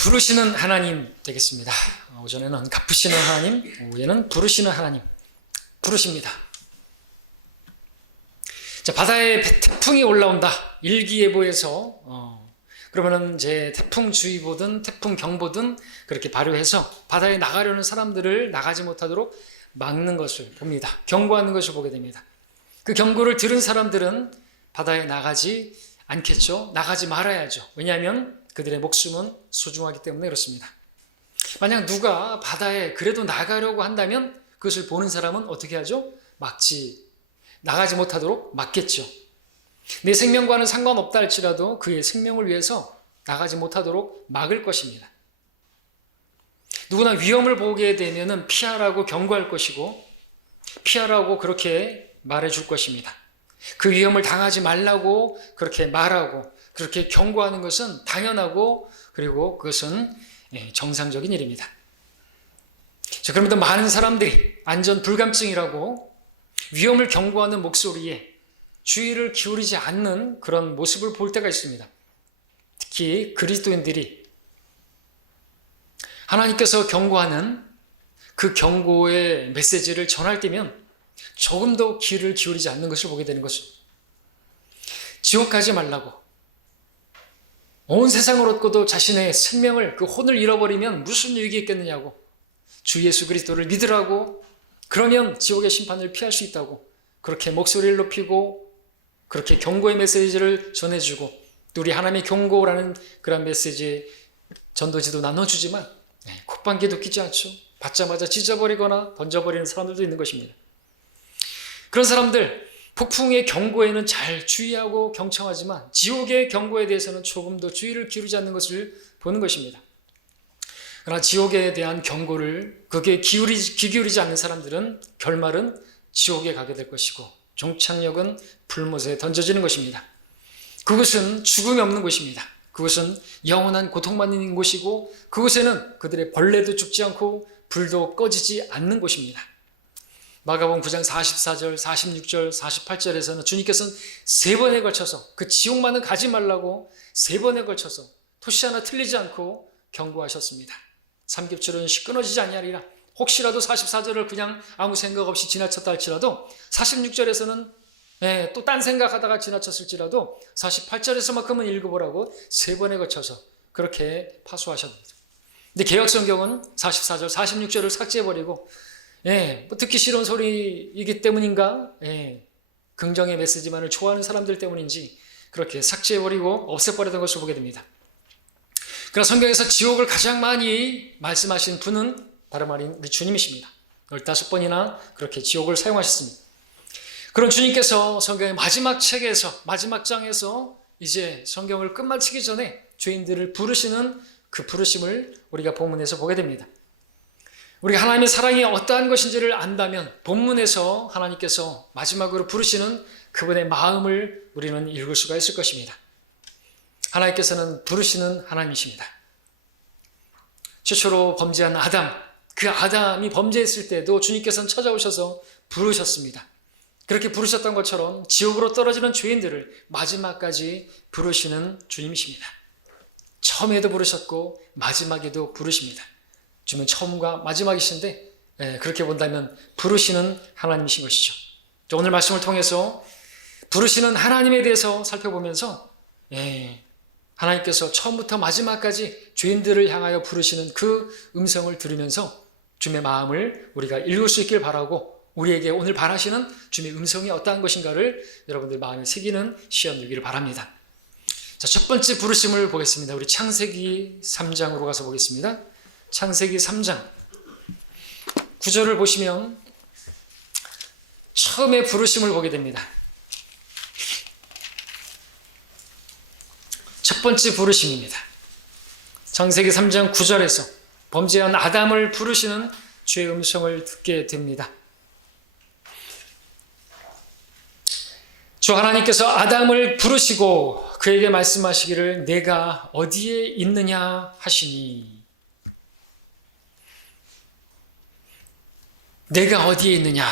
부르시는 하나님 되겠습니다. 오전에는 갚으시는 하나님, 오후에는 부르시는 하나님. 부르십니다. 자, 바다에 태풍이 올라온다. 일기예보에서 그러면은 이제 태풍주의보든 태풍경보든 그렇게 발효해서 바다에 나가려는 사람들을 나가지 못하도록 막는 것을 봅니다. 경고하는 것을 보게 됩니다. 그 경고를 들은 사람들은 바다에 나가지 않겠죠. 나가지 말아야죠. 왜냐하면 그들의 목숨은 소중하기 때문에 그렇습니다. 만약 누가 바다에 그래도 나가려고 한다면 그것을 보는 사람은 어떻게 하죠? 나가지 못하도록 막겠죠. 내 생명과는 상관없다 할지라도 그의 생명을 위해서 나가지 못하도록 막을 것입니다. 누구나 위험을 보게 되면 피하라고 경고할 것이고 피하라고 그렇게 말해줄 것입니다. 그 위험을 당하지 말라고 그렇게 말하고 그렇게 경고하는 것은 당연하고 그리고 그것은 정상적인 일입니다. 자, 그럼에도 많은 사람들이 안전 불감증이라고 위험을 경고하는 목소리에 주의를 기울이지 않는 그런 모습을 볼 때가 있습니다. 특히 그리스도인들이 하나님께서 경고하는 그 경고의 메시지를 전할 때면 조금도 귀를 기울이지 않는 것을 보게 되는 것이죠. 지옥 가지 말라고 온 세상을 얻고도 자신의 생명을 그 혼을 잃어버리면 무슨 유익이 있겠느냐고 주 예수 그리스도를 믿으라고 그러면 지옥의 심판을 피할 수 있다고 그렇게 목소리를 높이고 그렇게 경고의 메시지를 전해주고 또 우리 하나님의 경고라는 그런 메시지 전도지도 나눠주지만 콧방귀도 끼지 않죠. 받자마자 찢어버리거나 던져버리는 사람들도 있는 것입니다. 그런 사람들 폭풍의 경고에는 잘 주의하고 경청하지만 지옥의 경고에 대해서는 조금 더 주의를 기울이지 않는 것을 보는 것입니다. 그러나 지옥에 대한 경고를 그게 귀 기울이지 않는 사람들은 결말은 지옥에 가게 될 것이고 종착역은 불못에 던져지는 것입니다. 그것은 죽음이 없는 곳입니다. 그것은 영원한 고통만 있는 곳이고 그곳에는 그들의 벌레도 죽지 않고 불도 꺼지지 않는 곳입니다. 마가복음 9장 44절, 46절, 48절에서는 주님께서는 3번에 걸쳐서 그 지옥만은 가지 말라고 3번에 걸쳐서 토시 하나 틀리지 않고 경고하셨습니다. 삼겹줄은 끊어지지 아니하리라. 혹시라도 44절을 그냥 아무 생각 없이 지나쳤다 할지라도 46절에서는 또 딴 생각하다가 지나쳤을지라도 48절에서만큼은 읽어보라고 3번에 걸쳐서 그렇게 파수하셨습니다. 근데 개역성경은 44절, 46절을 삭제해버리고 듣기 싫은 소리이기 때문인가? 긍정의 메시지만을 좋아하는 사람들 때문인지 그렇게 삭제해버리고 없애버리던 것을 보게 됩니다. 그러나 성경에서 지옥을 가장 많이 말씀하신 분은 다름 아닌 우리 주님이십니다. 15번이나 그렇게 지옥을 사용하셨습니다. 그런 주님께서 성경의 마지막 책에서 마지막 장에서 이제 성경을 끝마치기 전에 죄인들을 부르시는 그 부르심을 우리가 본문에서 보게 됩니다. 우리가 하나님의 사랑이 어떠한 것인지를 안다면 본문에서 하나님께서 마지막으로 부르시는 그분의 마음을 우리는 읽을 수가 있을 것입니다. 하나님께서는 부르시는 하나님이십니다. 최초로 범죄한 아담, 그 아담이 범죄했을 때도 주님께서는 찾아오셔서 부르셨습니다. 그렇게 부르셨던 것처럼 지옥으로 떨어지는 죄인들을 마지막까지 부르시는 주님이십니다. 처음에도 부르셨고 마지막에도 부르십니다. 주님은 처음과 마지막이신데 그렇게 본다면 부르시는 하나님이신 것이죠. 오늘 말씀을 통해서 부르시는 하나님에 대해서 살펴보면서 하나님께서 처음부터 마지막까지 죄인들을 향하여 부르시는 그 음성을 들으면서 주님의 마음을 우리가 읽을 수 있길 바라고 우리에게 오늘 바라시는 주님의 음성이 어떠한 것인가를 여러분들 마음에 새기는 시험 되기를 바랍니다. 자, 첫 번째 부르심을 보겠습니다. 우리 창세기 3장으로 가서 보겠습니다. 창세기 3장 9절을 보시면 처음에 부르심을 보게 됩니다. 첫 번째 부르심입니다. 창세기 3장 9절에서 범죄한 아담을 부르시는 주의 음성을 듣게 됩니다. 주 하나님께서 아담을 부르시고 그에게 말씀하시기를 내가 어디에 있느냐 하시니 내가 어디에 있느냐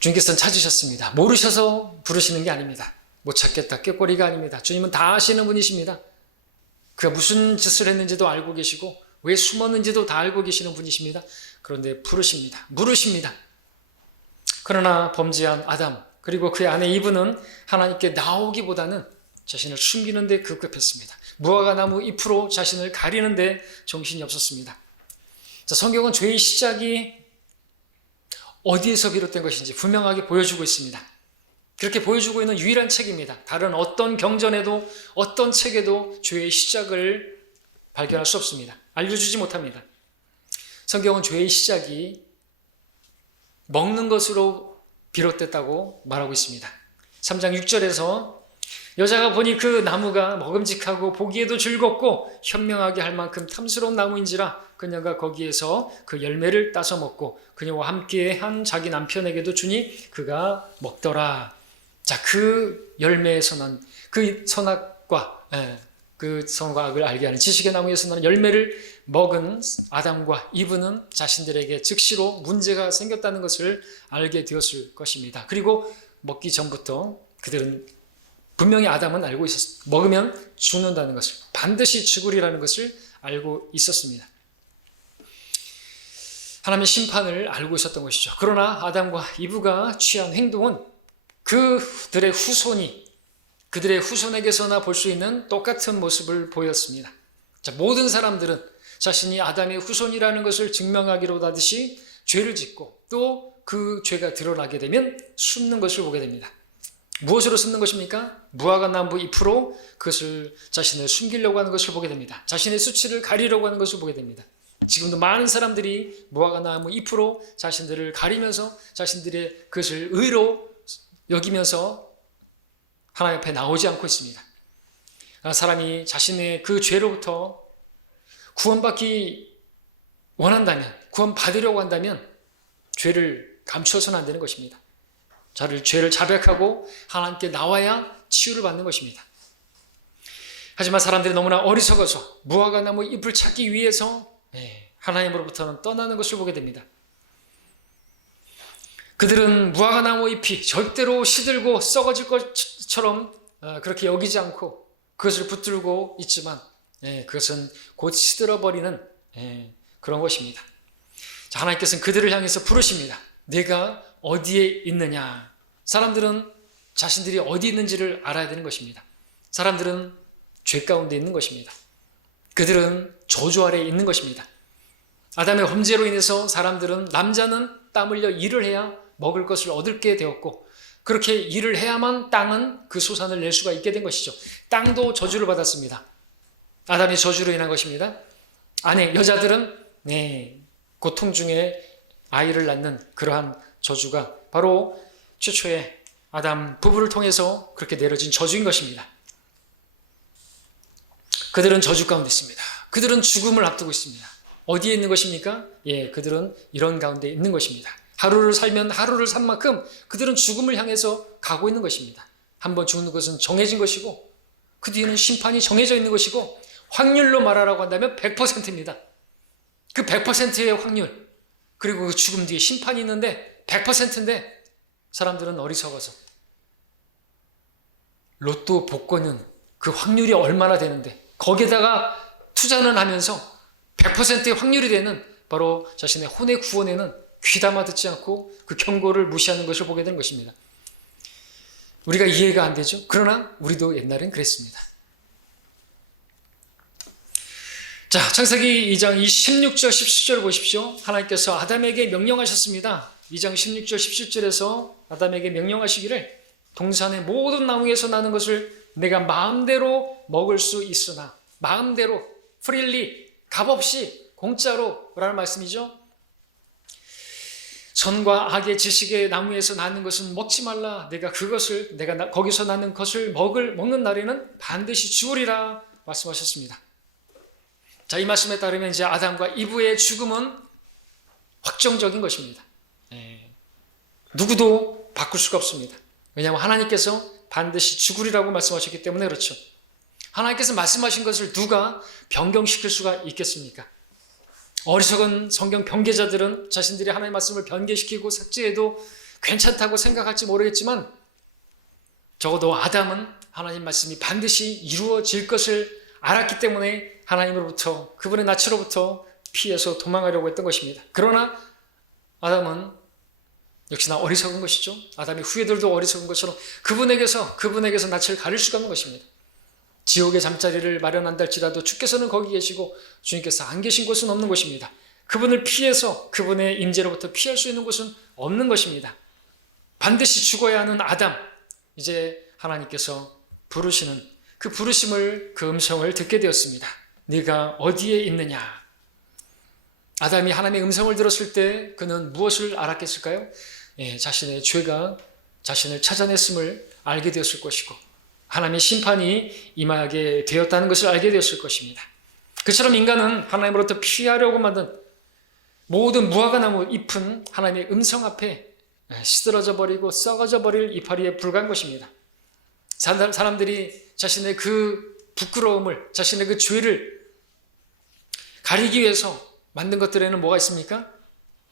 주님께서는 찾으셨습니다. 모르셔서 부르시는 게 아닙니다. 못 찾겠다 꾀꼬리가 아닙니다. 주님은 다 아시는 분이십니다. 그가 무슨 짓을 했는지도 알고 계시고 왜 숨었는지도 다 알고 계시는 분이십니다. 그런데 부르십니다. 물으십니다. 그러나 범죄한 아담 그리고 그의 아내 이브는 하나님께 나오기보다는 자신을 숨기는 데 급급했습니다. 무화과 나무 잎으로 자신을 가리는 데 정신이 없었습니다. 자, 성경은 죄의 시작이 어디에서 비롯된 것인지 분명하게 보여주고 있습니다. 그렇게 보여주고 있는 유일한 책입니다. 다른 어떤 경전에도 어떤 책에도 죄의 시작을 발견할 수 없습니다. 알려주지 못합니다. 성경은 죄의 시작이 먹는 것으로 비롯됐다고 말하고 있습니다. 3장 6절에서 여자가 보니 그 나무가 먹음직하고 보기에도 즐겁고 현명하게 할 만큼 탐스러운 나무인지라 그녀가 거기에서 그 열매를 따서 먹고 그녀와 함께한 자기 남편에게도 주니 그가 먹더라. 자, 그 열매에서 난 그 선악과 그 선과 악을 알게 하는 지식의 나무에서 나는 열매를 먹은 아담과 이브는 자신들에게 즉시로 문제가 생겼다는 것을 알게 되었을 것입니다. 그리고 먹기 전부터 그들은 분명히 아담은 알고 있었습니다. 먹으면 죽는다는 것을, 반드시 죽으리라는 것을 알고 있었습니다. 하나님의 심판을 알고 있었던 것이죠. 그러나 아담과 이브가 취한 행동은 그들의 후손에게서나 볼 수 있는 똑같은 모습을 보였습니다. 자, 모든 사람들은 자신이 아담의 후손이라는 것을 증명하기로 하듯이 죄를 짓고 또 그 죄가 드러나게 되면 숨는 것을 보게 됩니다. 무엇으로 숨는 것입니까? 무화과 나무 잎으로 그것을 자신을 숨기려고 하는 것을 보게 됩니다. 자신의 수치를 가리려고 하는 것을 보게 됩니다. 지금도 많은 사람들이 무화과 나무 잎으로 자신들을 가리면서 자신들의 그것을 의로 여기면서 하나님 앞에 나오지 않고 있습니다. 사람이 자신의 그 죄로부터 구원받기 원한다면, 구원받으려고 한다면 죄를 감추어서는 안 되는 것입니다. 죄를 자백하고 하나님께 나와야 치유를 받는 것입니다. 하지만 사람들이 너무나 어리석어서 무화과 나무 잎을 찾기 위해서 하나님으로부터는 떠나는 것을 보게 됩니다. 그들은 무화과 나무 잎이 절대로 시들고 썩어질 것처럼 그렇게 여기지 않고 그것을 붙들고 있지만 그것은 곧 시들어버리는 그런 것입니다. 자, 하나님께서는 그들을 향해서 부르십니다. 내가 어디에 있느냐? 사람들은 자신들이 어디 있는지를 알아야 되는 것입니다. 사람들은 죄 가운데 있는 것입니다. 그들은 저주 아래에 있는 것입니다. 아담의 범죄로 인해서 남자는 땀 흘려 일을 해야 먹을 것을 얻게 되었고 그렇게 일을 해야만 땅은 그 소산을 낼 수가 있게 된 것이죠. 땅도 저주를 받았습니다. 아담의 저주로 인한 것입니다. 여자들은 고통 중에 아이를 낳는 그러한 저주가 바로 최초의 아담 부부를 통해서 그렇게 내려진 저주인 것입니다. 그들은 저주 가운데 있습니다. 그들은 죽음을 앞두고 있습니다. 어디에 있는 것입니까? 그들은 이런 가운데 있는 것입니다. 하루를 살면 하루를 산 만큼 그들은 죽음을 향해서 가고 있는 것입니다. 한번 죽는 것은 정해진 것이고 그 뒤에는 심판이 정해져 있는 것이고 확률로 말하라고 한다면 100%입니다. 그 100%의 확률 그리고 그 죽음 뒤에 심판이 있는데 100%인데 사람들은 어리석어서 로또 복권은 그 확률이 얼마나 되는데 거기에다가 투자는 하면서 100%의 확률이 되는 바로 자신의 혼의 구원에는 귀담아 듣지 않고 그 경고를 무시하는 것을 보게 되는 것입니다. 우리가 이해가 안 되죠. 그러나 우리도 옛날엔 그랬습니다. 자, 창세기 2장 16절 17절 보십시오. 하나님께서 아담에게 명령하셨습니다. 2장 16절 17절에서 아담에게 명령하시기를 동산의 모든 나무에서 나는 것을 내가 마음대로 먹을 수 있으나 마음대로 프릴리 값없이 공짜로 라는 말씀이죠. 선과 악의 지식의 나무에서 나는 것은 먹지 말라. 내가 거기서 나는 것을 먹는 날에는 반드시 죽으리라 말씀하셨습니다. 자, 이 말씀에 따르면 이제 아담과 이브의 죽음은 확정적인 것입니다. 누구도 바꿀 수가 없습니다. 왜냐하면 하나님께서 반드시 죽으리라고 말씀하셨기 때문에 그렇죠. 하나님께서 말씀하신 것을 누가 변경시킬 수가 있겠습니까? 어리석은 성경 변계자들은 자신들이 하나님의 말씀을 변개시키고 삭제해도 괜찮다고 생각할지 모르겠지만 적어도 아담은 하나님 말씀이 반드시 이루어질 것을 알았기 때문에 하나님으로부터, 그분의 낯으로부터 피해서 도망가려고 했던 것입니다. 그러나 아담은 역시나 어리석은 것이죠. 아담의 후예들도 어리석은 것처럼 그분에게서 낯을 가릴 수가 없는 것입니다. 지옥의 잠자리를 마련한다 할지라도 주께서는 거기 계시고 주님께서 안 계신 곳은 없는 것입니다. 그분을 피해서 그분의 임재로부터 피할 수 있는 곳은 없는 것입니다. 반드시 죽어야 하는 아담, 이제 하나님께서 부르시는 그 부르심을, 그 음성을 듣게 되었습니다. 네가 어디에 있느냐? 아담이 하나님의 음성을 들었을 때 그는 무엇을 알았겠을까요? 자신의 죄가 자신을 찾아냈음을 알게 되었을 것이고 하나님의 심판이 임하게 되었다는 것을 알게 되었을 것입니다. 그처럼 인간은 하나님으로부터 피하려고 만든 모든 무화과 나무 잎은 하나님의 음성 앞에 시들어져 버리고 썩어져 버릴 이파리에 불과한 것입니다. 사람들이 자신의 그 부끄러움을, 자신의 그 죄를 가리기 위해서 만든 것들에는 뭐가 있습니까?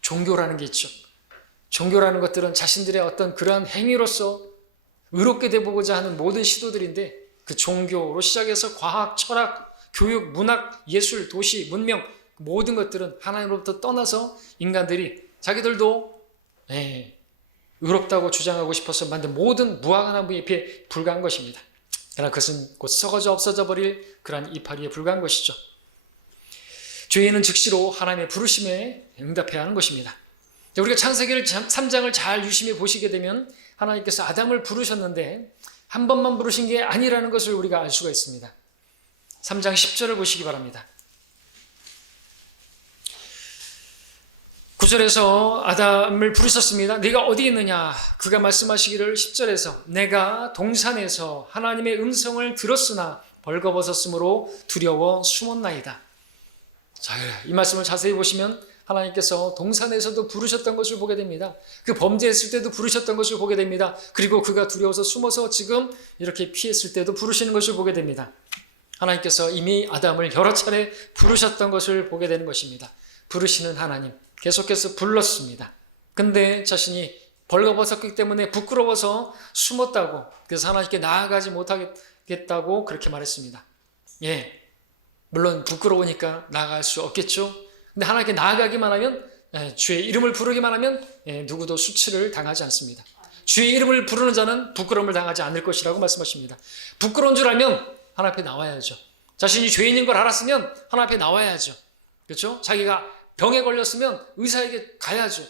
종교라는 게 있죠. 종교라는 것들은 자신들의 어떤 그러한 행위로서 의롭게 되보고자 하는 모든 시도들인데 그 종교로 시작해서 과학, 철학, 교육, 문학, 예술, 도시, 문명 모든 것들은 하나님으로부터 떠나서 인간들이 자기들도 의롭다고 주장하고 싶어서 만든 모든 무화과나무 잎에 불과한 것입니다. 그러나 그것은 곧 썩어져 없어져 버릴 그러한 이파리에 불과한 것이죠. 죄인은 즉시로 하나님의 부르심에 응답해야 하는 것입니다. 우리가 창세기 3장을 잘 유심히 보시게 되면 하나님께서 아담을 부르셨는데 한 번만 부르신 게 아니라는 것을 우리가 알 수가 있습니다. 3장 10절을 보시기 바랍니다. 9절에서 아담을 부르셨습니다. 네가 어디 있느냐? 그가 말씀하시기를 10절에서 내가 동산에서 하나님의 음성을 들었으나 벌거벗었으므로 두려워 숨었나이다. 자, 이 말씀을 자세히 보시면 하나님께서 동산에서도 부르셨던 것을 보게 됩니다. 그 범죄했을 때도 부르셨던 것을 보게 됩니다. 그리고 그가 두려워서 숨어서 지금 이렇게 피했을 때도 부르시는 것을 보게 됩니다. 하나님께서 이미 아담을 여러 차례 부르셨던 것을 보게 되는 것입니다. 부르시는 하나님 계속해서 불렀습니다. 근데 자신이 벌거벗었기 때문에 부끄러워서 숨었다고, 그래서 하나님께 나아가지 못하겠다고 그렇게 말했습니다. 물론 부끄러우니까 나아갈 수 없겠죠. 근데 하나님께 나아가기만 하면, 주의 이름을 부르기만 하면 누구도 수치를 당하지 않습니다. 주의 이름을 부르는 자는 부끄러움을 당하지 않을 것이라고 말씀하십니다. 부끄러운 줄 알면 하나님 앞에 나와야죠. 자신이 죄인인 걸 알았으면 하나님 앞에 나와야죠. 그렇죠? 자기가 병에 걸렸으면 의사에게 가야죠.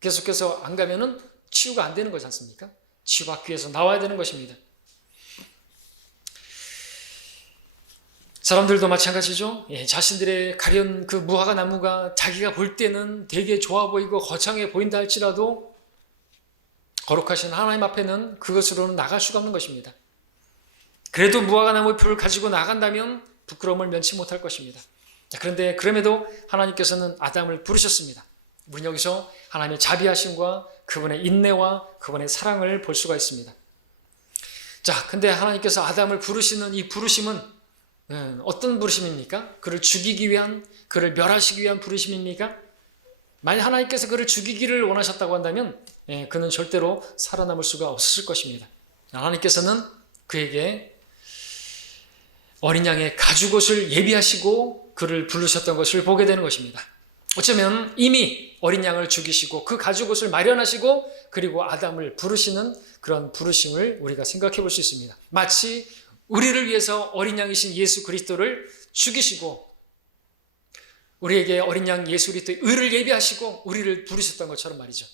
계속해서 안 가면은 치유가 안 되는 거지 않습니까? 치유받기 위해서 나와야 되는 것입니다. 사람들도 마찬가지죠. 자신들의 가련 그 무화과 나무가 자기가 볼 때는 되게 좋아 보이고 거창해 보인다 할지라도 거룩하신 하나님 앞에는 그것으로는 나갈 수가 없는 것입니다. 그래도 무화과 나무 잎을 가지고 나간다면 부끄러움을 면치 못할 것입니다. 그런데 그럼에도 하나님께서는 아담을 부르셨습니다. 우리는 여기서 하나님의 자비하심과 그분의 인내와 그분의 사랑을 볼 수가 있습니다. 자, 근데 하나님께서 아담을 부르시는 이 부르심은 어떤 부르심입니까? 그를 죽이기 위한, 그를 멸하시기 위한 부르심입니까? 만약 하나님께서 그를 죽이기를 원하셨다고 한다면 그는 절대로 살아남을 수가 없었을 것입니다. 하나님께서는 그에게 어린 양의 가죽옷을 예비하시고 그를 부르셨던 것을 보게 되는 것입니다. 어쩌면 이미 어린 양을 죽이시고 그 가죽옷을 마련하시고 그리고 아담을 부르시는 그런 부르심을 우리가 생각해 볼 수 있습니다. 마치 우리를 위해서 어린 양이신 예수 그리스도를 죽이시고 우리에게 어린 양 예수 그리스도의 의를 예비하시고 우리를 부르셨던 것처럼 말이죠.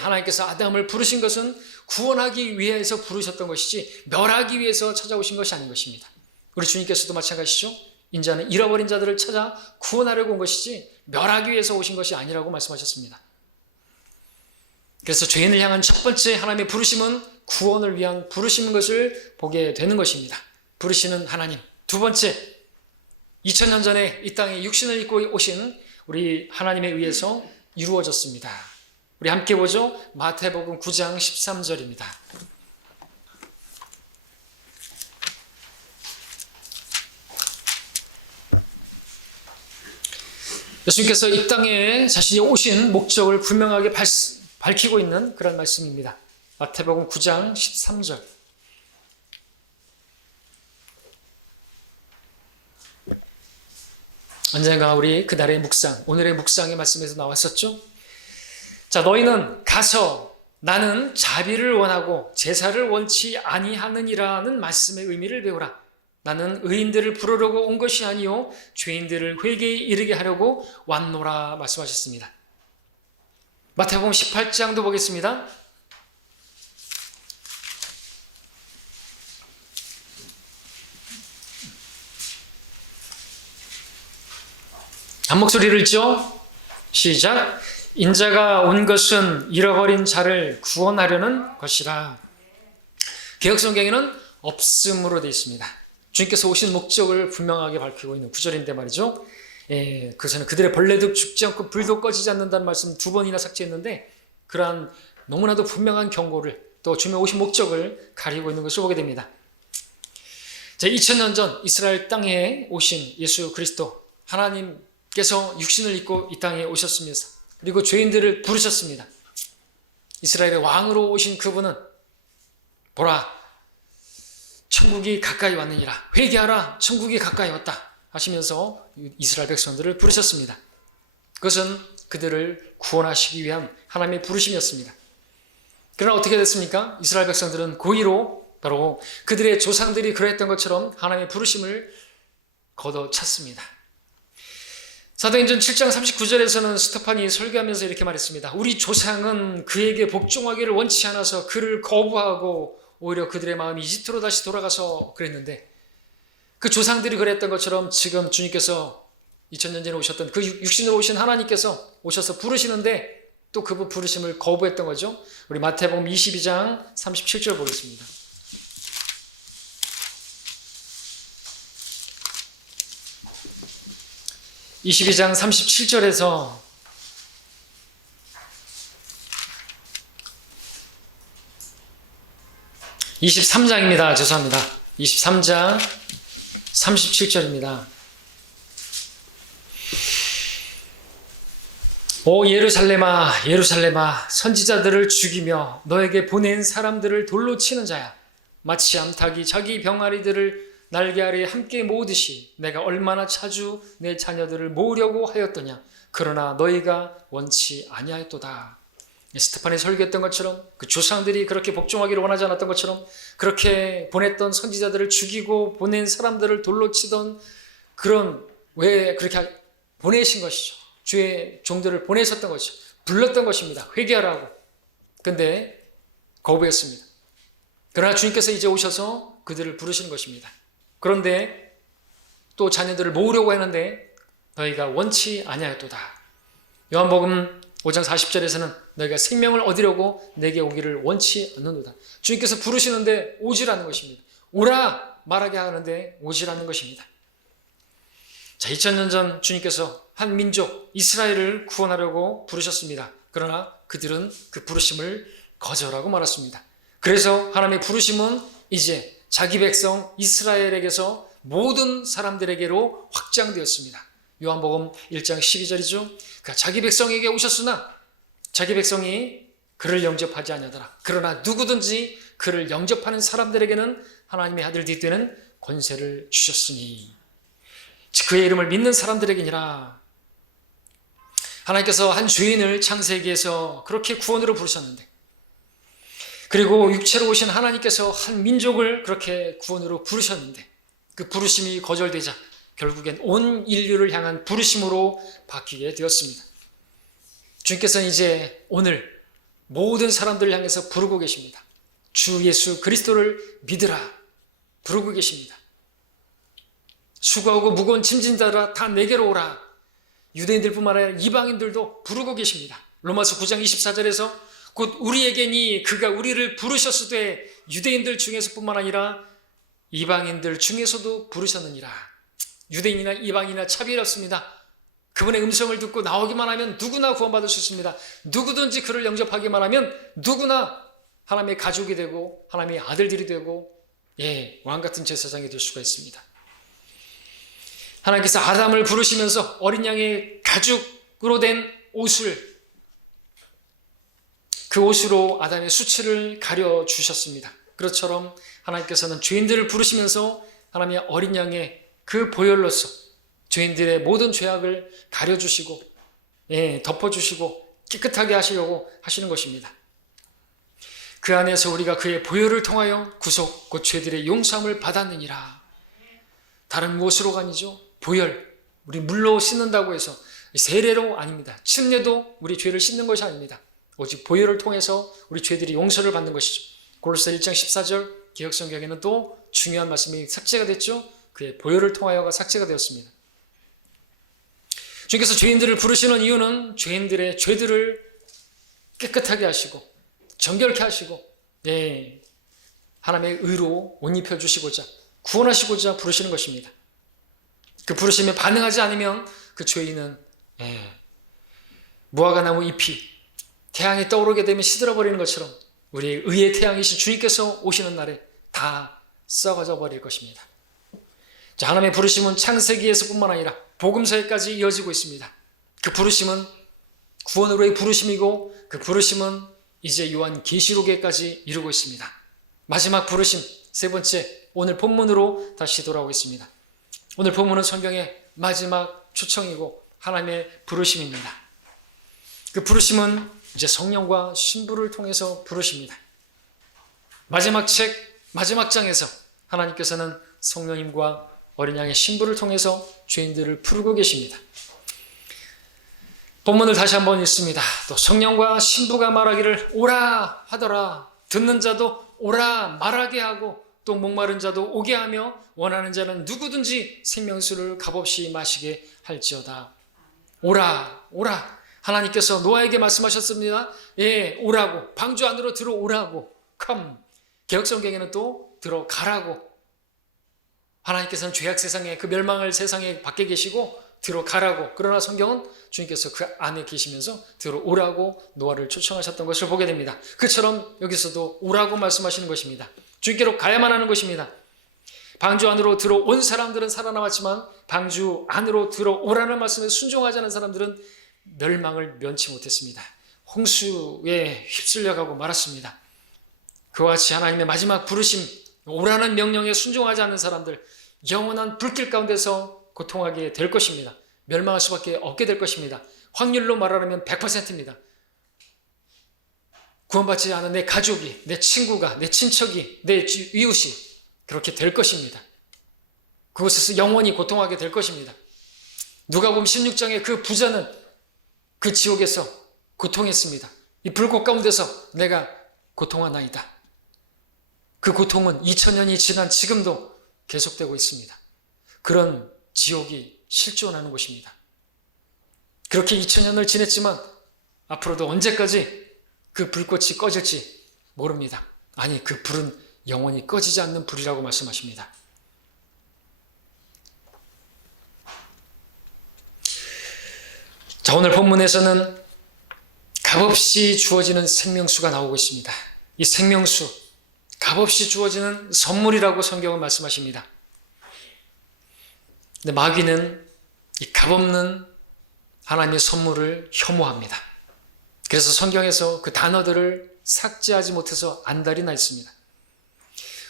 하나님께서 아담을 부르신 것은 구원하기 위해서 부르셨던 것이지 멸하기 위해서 찾아오신 것이 아닌 것입니다. 우리 주님께서도 마찬가지죠. 인자는 잃어버린 자들을 찾아 구원하려고 온 것이지 멸하기 위해서 오신 것이 아니라고 말씀하셨습니다. 그래서 죄인을 향한 첫 번째 하나님의 부르심은 구원을 위한 부르심인 것을 보게 되는 것입니다. 부르시는 하나님. 두 번째, 2000년 전에 이 땅에 육신을 입고 오신 우리 하나님에 의해서 이루어졌습니다. 우리 함께 보죠. 마태복음 9장 13절입니다. 예수님께서 이 땅에 자신이 오신 목적을 분명하게 밝히고 있는 그런 말씀입니다. 마태복음 9장 13절. 언젠가 우리 그날의 묵상, 오늘의 묵상의 말씀에서 나왔었죠. 자, 너희는 가서 나는 자비를 원하고 제사를 원치 아니하느니라는 말씀의 의미를 배우라. 나는 의인들을 부르려고 온 것이 아니요 죄인들을 회개에 이르게 하려고 왔노라 말씀하셨습니다. 마태복음 18장도 보겠습니다. 한 목소리를 읽죠. 시작. 인자가 온 것은 잃어버린 자를 구원하려는 것이라. 개역성경에는 없음으로 되어 있습니다. 주님께서 오신 목적을 분명하게 밝히고 있는 구절인데 말이죠. 그것은 그들의 벌레도 죽지 않고 불도 꺼지지 않는다는 말씀 2번이나 삭제했는데 그러한 너무나도 분명한 경고를 또 주님의 오신 목적을 가리고 있는 것을 보게 됩니다. 자, 2000년 전 이스라엘 땅에 오신 예수 그리스도 하나님께서 육신을 입고 이 땅에 오셨으면서 그리고 죄인들을 부르셨습니다. 이스라엘의 왕으로 오신 그분은 보라 천국이 가까이 왔느니라. 회개하라. 천국이 가까이 왔다. 하시면서 이스라엘 백성들을 부르셨습니다. 그것은 그들을 구원하시기 위한 하나님의 부르심이었습니다. 그러나 어떻게 됐습니까? 이스라엘 백성들은 고의로 바로 그들의 조상들이 그러했던 것처럼 하나님의 부르심을 걷어찼습니다. 사도행전 7장 39절에서는 스테판이 설교하면서 이렇게 말했습니다. 우리 조상은 그에게 복종하기를 원치 않아서 그를 거부하고 오히려 그들의 마음이 이집트로 다시 돌아가서 그랬는데 그 조상들이 그랬던 것처럼 지금 주님께서 2000년 전에 오셨던 그 육신으로 오신 하나님께서 오셔서 부르시는데 또 그 부르심을 거부했던 거죠. 우리 마태복음 22장 37절 보겠습니다. (22장 37절에서) 23장입니다. 죄송합니다. 23장 37절입니다. 오 예루살렘아 예루살렘아 선지자들을 죽이며 너에게 보낸 사람들을 돌로 치는 자야. 마치 암탉이 자기 병아리들을 날개 아래에 함께 모으듯이 내가 얼마나 자주 내 자녀들을 모으려고 하였더냐. 그러나 너희가 원치 아니하였도다. 스테판이 설교했던 것처럼 그 조상들이 그렇게 복종하기를 원하지 않았던 것처럼 그렇게 보냈던 선지자들을 죽이고 보낸 사람들을 돌로 치던 그런 왜 그렇게 보내신 것이죠. 주의 종들을 보내셨던 것이죠. 불렀던 것입니다. 회개하라고. 근데 거부했습니다. 그러나 주님께서 이제 오셔서 그들을 부르시는 것입니다. 그런데 또 자녀들을 모으려고 하는데 너희가 원치 아니하였도다. 요한복음 5장 40절에서는 너희가 생명을 얻으려고 내게 오기를 원치 않는도다. 주님께서 부르시는데 오지라는 것입니다. 오라 말하게 하는데 오지라는 것입니다. 자, 2000년 전 주님께서 한 민족 이스라엘을 구원하려고 부르셨습니다. 그러나 그들은 그 부르심을 거절하고 말았습니다. 그래서 하나님의 부르심은 이제 자기 백성 이스라엘에게서 모든 사람들에게로 확장되었습니다. 요한복음 1장 12절이죠. 그러니까 자기 백성에게 오셨으나 자기 백성이 그를 영접하지 아니하더라. 그러나 누구든지 그를 영접하는 사람들에게는 하나님의 아들들이 되는 권세를 주셨으니 그의 이름을 믿는 사람들에게니라. 하나님께서 한 죄인을 창세기에서 그렇게 구원으로 부르셨는데 그리고 육체로 오신 하나님께서 한 민족을 그렇게 구원으로 부르셨는데 그 부르심이 거절되자 결국엔 온 인류를 향한 부르심으로 바뀌게 되었습니다. 주님께서는 이제 오늘 모든 사람들을 향해서 부르고 계십니다. 주 예수 그리스도를 믿으라 부르고 계십니다. 수고하고 무거운 짐진자들아 다 내게로 오라. 유대인들뿐만 아니라 이방인들도 부르고 계십니다. 로마서 9장 24절에서 곧 우리에게니 그가 우리를 부르셨으되 유대인들 중에서뿐만 아니라 이방인들 중에서도 부르셨느니라. 유대인이나 이방인이나 차별이 없습니다. 그분의 음성을 듣고 나오기만 하면 누구나 구원받을 수 있습니다. 누구든지 그를 영접하기만 하면 누구나 하나님의 가족이 되고 하나님의 아들들이 되고 왕같은 제사장이 될 수가 있습니다. 하나님께서 아담을 부르시면서 어린 양의 가죽으로 된 옷을 그 옷으로 아담의 수치를 가려주셨습니다. 그것처럼 하나님께서는 죄인들을 부르시면서 하나님의 어린 양의 그 보혈로서 죄인들의 모든 죄악을 가려주시고 덮어주시고 깨끗하게 하시려고 하시는 것입니다. 그 안에서 우리가 그의 보혈을 통하여 구속 곧 죄들의 용서함을 받았느니라. 다른 무엇으로 아니죠? 보혈, 우리 물로 씻는다고 해서 세례로 아닙니다. 침례도 우리 죄를 씻는 것이 아닙니다. 오직 보혈을 통해서 우리 죄들이 용서를 받는 것이죠. 골로새 1장 14절 개역성경에는 또 중요한 말씀이 삭제가 됐죠. 그의 보혈을 통하여가 삭제가 되었습니다. 주님께서 죄인들을 부르시는 이유는 죄인들의 죄들을 깨끗하게 하시고 정결케 하시고 하나님의 의로 옷 입혀주시고자 구원하시고자 부르시는 것입니다. 그 부르심에 반응하지 않으면 그 죄인은 무화과나무 잎이 태양이 떠오르게 되면 시들어버리는 것처럼 우리의 의의 태양이신 주님께서 오시는 날에 다 썩어져 버릴 것입니다. 자, 하나님의 부르심은 창세기에서뿐만 아니라 복음서에까지 이어지고 있습니다. 그 부르심은 구원으로의 부르심이고 그 부르심은 이제 요한계시록에까지 이루고 있습니다. 마지막 부르심 세 번째, 오늘 본문으로 다시 돌아오겠습니다. 오늘 본문은 성경의 마지막 초청이고 하나님의 부르심입니다. 그 부르심은 이제 성령과 신부를 통해서 부르십니다. 마지막 책 마지막 장에서 하나님께서는 성령님과 어린 양의 신부를 통해서 죄인들을 부르고 계십니다. 본문을 다시 한번 읽습니다. 또 성령과 신부가 말하기를 오라 하더라. 듣는 자도 오라 말하게 하고 또 목마른 자도 오게 하며 원하는 자는 누구든지 생명수를 값없이 마시게 할지어다. 오라 오라. 하나님께서 노아에게 말씀하셨습니다. 오라고, 방주 안으로 들어오라고. come. 개역성경에는 또 들어가라고. 하나님께서는 죄악 세상에, 그 멸망할 세상에 밖에 계시고 들어가라고. 그러나 성경은 주님께서 그 안에 계시면서 들어오라고 노아를 초청하셨던 것을 보게 됩니다. 그처럼 여기서도 오라고 말씀하시는 것입니다. 주님께로 가야만 하는 것입니다. 방주 안으로 들어온 사람들은 살아남았지만 방주 안으로 들어오라는 말씀에 순종하지 않은 사람들은 멸망을 면치 못했습니다. 홍수에 휩쓸려가고 말았습니다. 그와 같이 하나님의 마지막 부르심, 오라는 명령에 순종하지 않는 사람들, 영원한 불길 가운데서 고통하게 될 것입니다. 멸망할 수밖에 없게 될 것입니다. 확률로 말하면 100%입니다. 구원받지 않은 내 가족이, 내 친구가, 내 친척이, 내 이웃이 그렇게 될 것입니다. 그곳에서 영원히 고통하게 될 것입니다. 누가복음 16장의 그 부자는 그 지옥에서 고통했습니다. 이 불꽃 가운데서 내가 고통하나이다. 그 고통은 2000년이 지난 지금도 계속되고 있습니다. 그런 지옥이 실존하는 곳입니다. 그렇게 2000년을 지냈지만 앞으로도 언제까지 그 불꽃이 꺼질지 모릅니다. 아니, 그 불은 영원히 꺼지지 않는 불이라고 말씀하십니다. 자, 오늘 본문에서는 값없이 주어지는 생명수가 나오고 있습니다. 이 생명수, 값없이 주어지는 선물이라고 성경은 말씀하십니다. 근데 마귀는 이 값없는 하나님의 선물을 혐오합니다. 그래서 성경에서 그 단어들을 삭제하지 못해서 안달이 나 있습니다.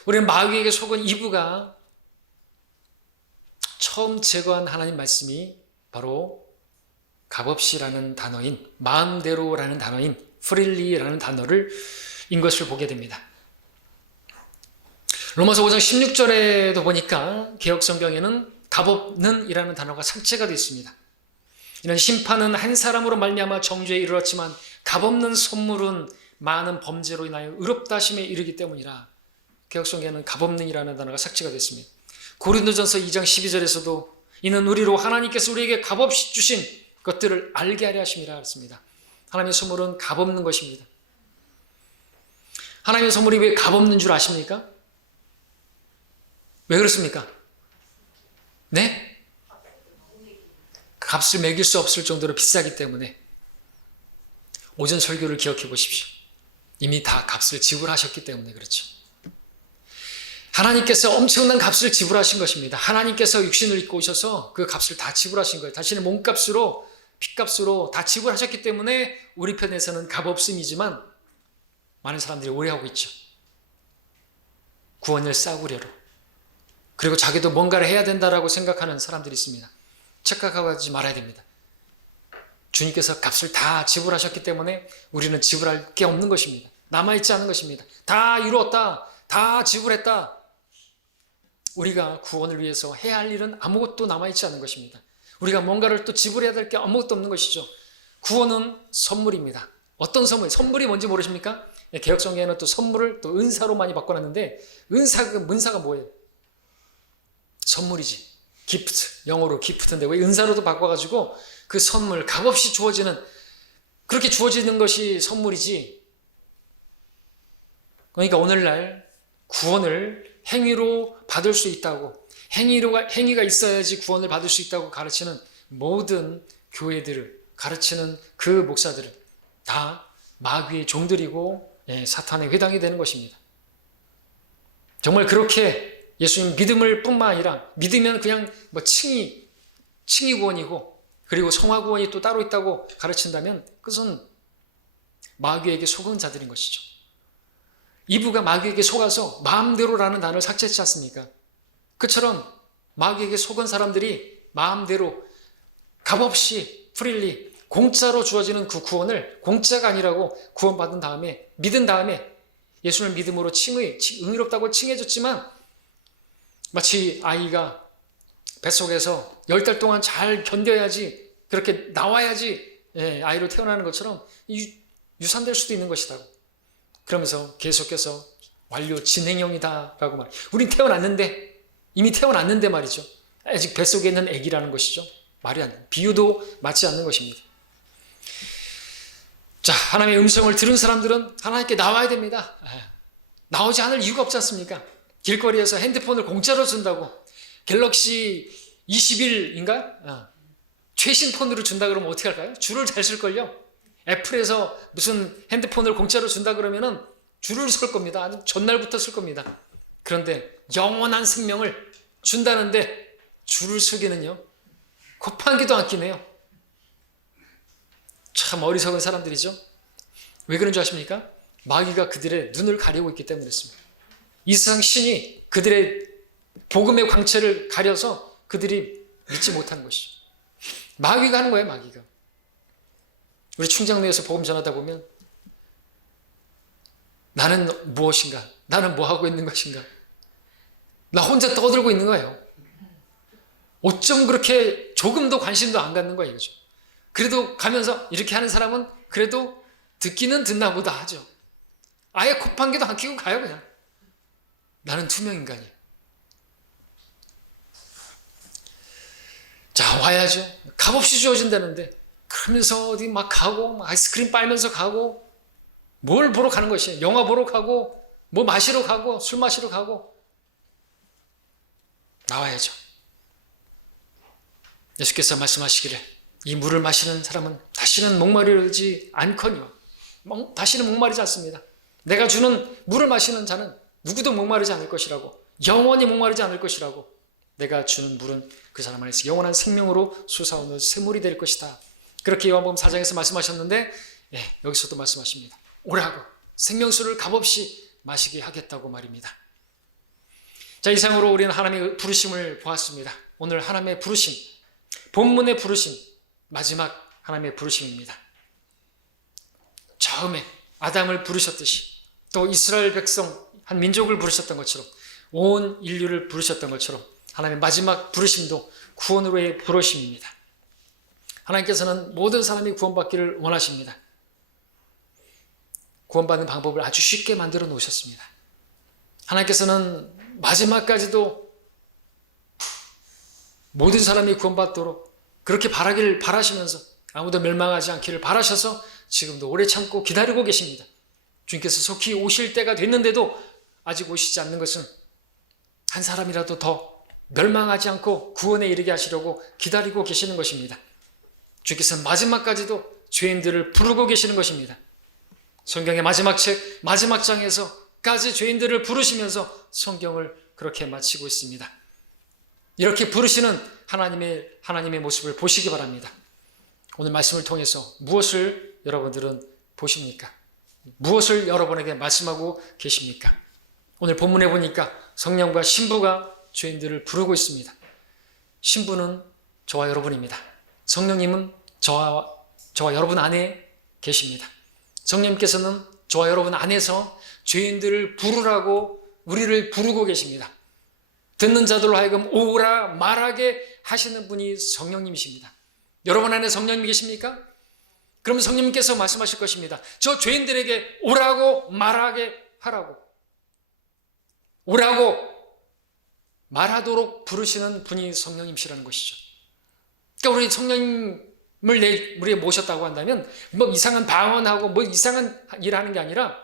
우리는 마귀에게 속은 이브가 처음 제거한 하나님 말씀이 바로 값없이라는 단어인, 마음대로라는 단어인 프릴리라는 단어를 인 것을 보게 됩니다. 로마서 5장 16절에도 보니까 개역성경에는 값없는 이라는 단어가 삭제가 되어 있습니다. 이는 심판은 한 사람으로 말미암아 정죄에 이르렀지만 값없는 선물은 많은 범죄로 인하여 의롭다 하심에 이르기 때문이라. 개역성경에는 값없는 이라는 단어가 삭제가 됐습니다. 고린도전서 2장 12절에서도 이는 우리로 하나님께서 우리에게 값없이 주신 것들을 알게 하려 하심이라 했습니다. 하나님의 선물은 값없는 것입니다. 하나님의 선물이 왜 값없는 줄 아십니까? 왜 그렇습니까? 네? 값을 매길 수 없을 정도로 비싸기 때문에. 오전 설교를 기억해 보십시오. 이미 다 값을 지불하셨기 때문에 그렇죠. 하나님께서 엄청난 값을 지불하신 것입니다. 하나님께서 육신을 입고 오셔서 그 값을 다 지불하신 거예요. 자신의 몸값으로, 피값으로 다 지불하셨기 때문에 우리 편에서는 값없음이지만 많은 사람들이 오해하고 있죠. 구원을 싸구려로. 그리고 자기도 뭔가를 해야 된다라고 생각하는 사람들이 있습니다. 착각하지 말아야 됩니다. 주님께서 값을 다 지불하셨기 때문에 우리는 지불할 게 없는 것입니다. 남아있지 않은 것입니다. 다 이루었다. 다 지불했다. 우리가 구원을 위해서 해야 할 일은 아무것도 남아있지 않은 것입니다. 우리가 뭔가를 또 지불해야 될 게 아무것도 없는 것이죠. 구원은 선물입니다. 어떤 선물? 선물이 뭔지 모르십니까? 개혁성경에는 또 선물을 또 은사로 많이 바꿔놨는데 은사가 뭐예요? 선물이지. 기프트. 영어로 기프트인데 왜 은사로도 바꿔가지고 그 선물 값없이 주어지는 그렇게 주어지는 것이 선물이지. 그러니까 오늘날 구원을 행위로 받을 수 있다고 행위가 있어야지 구원을 받을 수 있다고 가르치는 모든 교회들을 가르치는 그 목사들은 다 마귀의 종들이고 사탄의 회당이 되는 것입니다. 정말 그렇게 예수님 믿음을 뿐만 아니라 믿으면 그냥 뭐 칭의 구원이고 그리고 성화 구원이 또 따로 있다고 가르친다면 그것은 마귀에게 속은 자들인 것이죠. 이브가 마귀에게 속아서 마음대로라는 단어를 삭제했지 않습니까? 그처럼 마귀에게 속은 사람들이 마음대로 값없이 프릴리 공짜로 주어지는 그 구원을 공짜가 아니라고 구원받은 다음에 믿은 다음에 예수를 믿음으로 의롭다고 칭해줬지만 마치 아이가 뱃속에서 10달 동안 잘 견뎌야지 그렇게 나와야지 아이로 태어나는 것처럼 유산될 수도 있는 것이다. 그러면서 계속해서 완료 진행형이다 라고 말해요. 우린 이미 태어났는데 말이죠. 아직 뱃속에 있는 아기라는 것이죠. 말이 안 돼요. 비유도 맞지 않는 것입니다. 자, 하나님의 음성을 들은 사람들은 하나님께 나와야 됩니다. 나오지 않을 이유가 없지 않습니까? 길거리에서 핸드폰을 공짜로 준다고 갤럭시 21인가? 최신 폰으로 준다 그러면 어떻게 할까요? 줄을 잘 쓸걸요? 애플에서 무슨 핸드폰을 공짜로 준다 그러면은 줄을 설 겁니다. 아주 전날부터 쓸 겁니다. 그런데 영원한 생명을 준다는데 줄을 서기는요. 곱한기도 안 끼네요. 참 어리석은 사람들이죠. 왜 그런 줄 아십니까? 마귀가 그들의 눈을 가리고 있기 때문에 그렇습니다. 이 세상 신이 그들의 복음의 광채를 가려서 그들이 믿지 못하는 것이죠. 마귀가 하는 거예요. 마귀가. 우리 충장로에서 복음 전하다 보면 나는 무엇인가? 나는 뭐 하고 있는 것인가? 나 혼자 떠들고 있는 거예요. 어쩜 그렇게 조금도 관심도 안 갖는 거예요. 이거죠. 그래도 가면서 이렇게 하는 사람은 그래도 듣기는 듣나 보다 하죠. 아예 콧방귀도 안 끼고 가요. 그냥. 나는 투명인간이에요. 자, 와야죠. 값없이 주어진다는데 그러면서 어디 막 가고 막 아이스크림 빨면서 가고 뭘 보러 가는 것이에요. 영화 보러 가고 뭐 마시러 가고 술 마시러 가고 나와야죠. 예수께서 말씀하시기를 이 물을 마시는 사람은 다시는 목마르지 않거니와 다시는 목마르지 않습니다. 내가 주는 물을 마시는 자는 누구도 목마르지 않을 것이라고 영원히 목마르지 않을 것이라고 내가 주는 물은 그 사람 안에서 영원한 생명으로 솟아오는 샘물이 될 것이다. 그렇게 요한복음 4장에서 말씀하셨는데 여기서도 말씀하십니다. 오라고 생명수를 값없이 마시게 하겠다고 말입니다. 자, 이상으로 우리는 하나님의 부르심을 보았습니다. 오늘 하나님의 부르심, 본문의 부르심, 마지막 하나님의 부르심입니다. 처음에 아담을 부르셨듯이 또 이스라엘 백성 한 민족을 부르셨던 것처럼 온 인류를 부르셨던 것처럼 하나님의 마지막 부르심도 구원으로의 부르심입니다. 하나님께서는 모든 사람이 구원받기를 원하십니다. 구원받는 방법을 아주 쉽게 만들어 놓으셨습니다. 하나님께서는 마지막까지도 모든 사람이 구원받도록 그렇게 바라기를 바라시면서 아무도 멸망하지 않기를 바라셔서 지금도 오래 참고 기다리고 계십니다. 주님께서 속히 오실 때가 됐는데도 아직 오시지 않는 것은 한 사람이라도 더 멸망하지 않고 구원에 이르게 하시려고 기다리고 계시는 것입니다. 주님께서는 마지막까지도 죄인들을 부르고 계시는 것입니다. 성경의 마지막 책 마지막 장에서까지 죄인들을 부르시면서 성경을 그렇게 마치고 있습니다. 이렇게 부르시는 하나님의 모습을 보시기 바랍니다. 오늘 말씀을 통해서 무엇을 여러분들은 보십니까? 무엇을 여러분에게 말씀하고 계십니까? 오늘 본문에 보니까 성령과 신부가 죄인들을 부르고 있습니다. 신부는 저와 여러분입니다. 성령님은 저와 여러분 안에 계십니다. 성령님께서는 저와 여러분 안에서 죄인들을 부르라고 우리를 부르고 계십니다. 듣는 자들로 하여금 오라 말하게 하시는 분이 성령님이십니다. 여러분 안에 성령님이 계십니까? 그럼 성령님께서 말씀하실 것입니다. 저 죄인들에게 오라고 말하게 하라고. 오라고 말하도록 부르시는 분이 성령님이시라는 것이죠. 그러니까 우리 성령님을 우리가 모셨다고 한다면 뭐 이상한 방언하고 뭐 이상한 일을 하는 게 아니라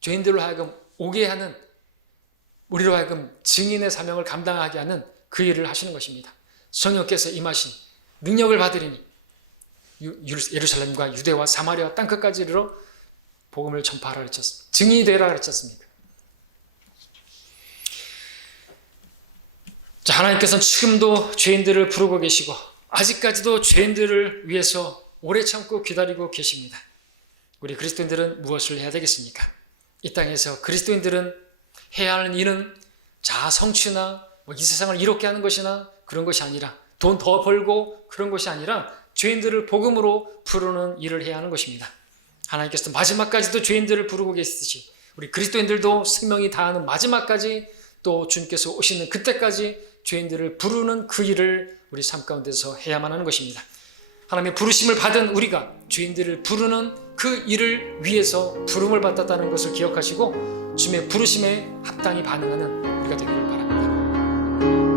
죄인들로 하여금 오게 하는, 우리로 하여금 증인의 사명을 감당하게 하는 그 일을 하시는 것입니다. 성령께서 임하신 능력을 받으리니 예루살렘과 유대와 사마리아 땅끝까지 이르러 복음을 전파하라 그랬습니다. 증인이 되라 그랬습니다. 자, 하나님께서는 지금도 죄인들을 부르고 계시고 아직까지도 죄인들을 위해서 오래 참고 기다리고 계십니다. 우리 그리스도인들은 무엇을 해야 되겠습니까? 이 땅에서 그리스도인들은 해야 하는 일은 자아 성취나 이 세상을 이롭게 하는 것이나 그런 것이 아니라, 돈 더 벌고 그런 것이 아니라 죄인들을 복음으로 부르는 일을 해야 하는 것입니다. 하나님께서 마지막까지도 죄인들을 부르고 계시듯이 우리 그리스도인들도 생명이 다하는 마지막까지, 또 주님께서 오시는 그때까지 죄인들을 부르는 그 일을 우리 삶 가운데서 해야만 하는 것입니다. 하나님의 부르심을 받은 우리가 죄인들을 부르는 그 일을 위해서 부름을 받았다는 것을 기억하시고 주님의 부르심에 합당히 반응하는 우리가 되기를 바랍니다.